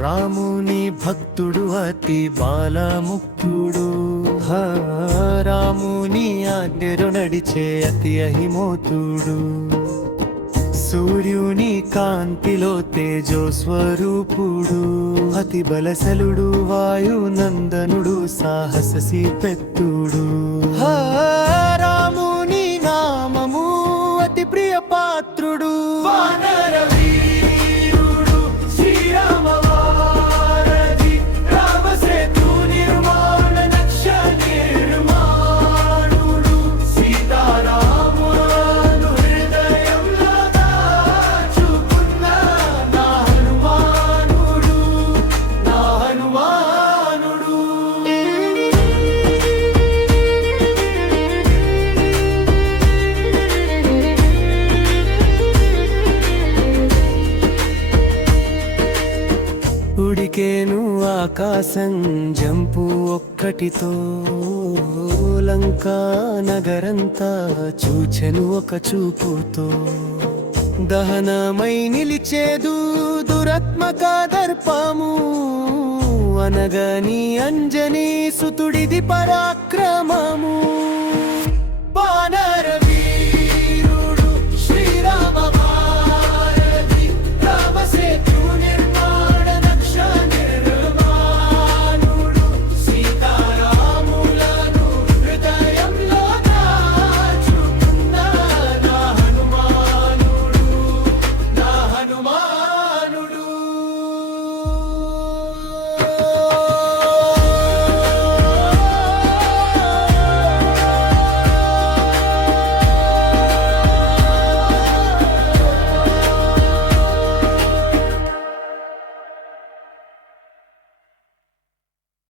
రాముని భక్తుడు అతి బాలముక్తుడు. రాముని ఆజ్ఞలు నడిచే అతి అహిమోతుడు. సూర్యుని కాంతిలో తేజోస్వరూపుడు. అతి బలసలుడు వాయునందనుడు సాహససి పెత్తుడు. రాముని నామము అతి ప్రియ పాత్రుడు. ఉడికేను ఆకాశం జంపు ఒక్కటితో. లంకా నగరంతా చూచెను ఒక చూపుతో. దహనమై నిలిచేదు దురాత్మక దర్పము. అనగని అంజనీ సుతుడిది పరాక్రమము. వానర